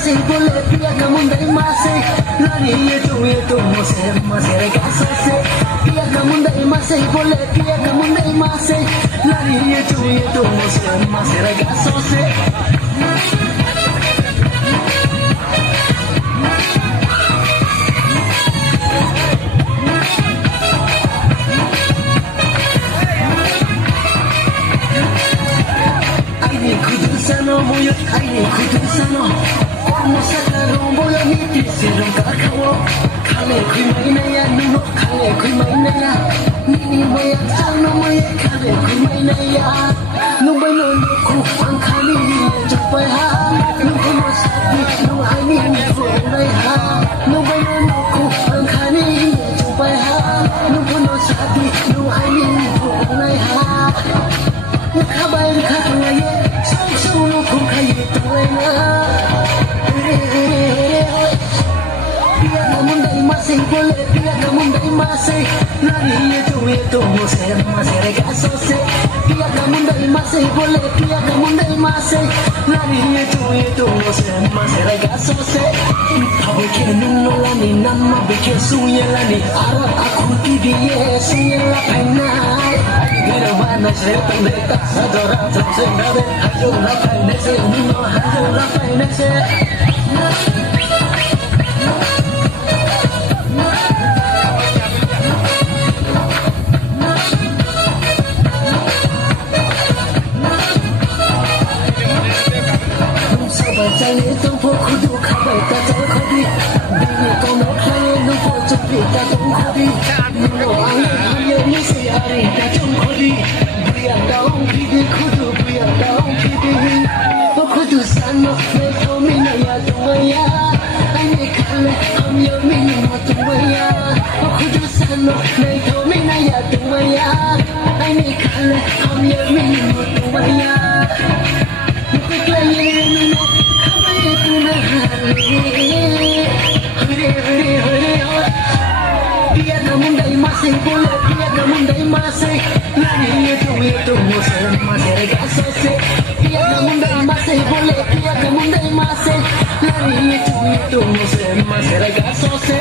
masih boleh biar namun dari masih lari itu masih rega sose biar namun dari masih boleh biar namun dari masih lari itu masih rega sose ini kudu sana moyo ini kudu sana Masalah bola miti sirong kakawo kale kui maina ya nuno kale kui maina ya nini maya sano maya kale kui maina ya nubai no ku angkali japai ha nubai no sabi no ani nai ha nubai no ku angkali japai ha nubai no sabi no ani nai ha kabar kakaya sau no ku kai tuena biar namun dari masih boleh biar namun dari masih lari itu masih rega sose biar namun dari masih boleh biar namun dari masih lari itu masih rega sose apa bikin nolani nama bikin suyelani arah aku tidiye suyela penai bila mana saya pendeta sadora tersendiri hancur rapai nese nino hancur rapai nese Jali tempo kudu kabai kata kopi Bini kono kaya lupo cepi datang kopi Nino angin ni sehari datang kopi Biar daun pidi kudu biar daun pidi Kudu sana mereka mina ya tumaya Ane kale amya mina tumaya Kudu sana mereka mina ya tumaya Ane kale amya mina tumaya biar namun dari masih boleh biar namun dari masih lari itu masih rega sose biar namun dari masih boleh biar namun dari masih lari itu masih rega sose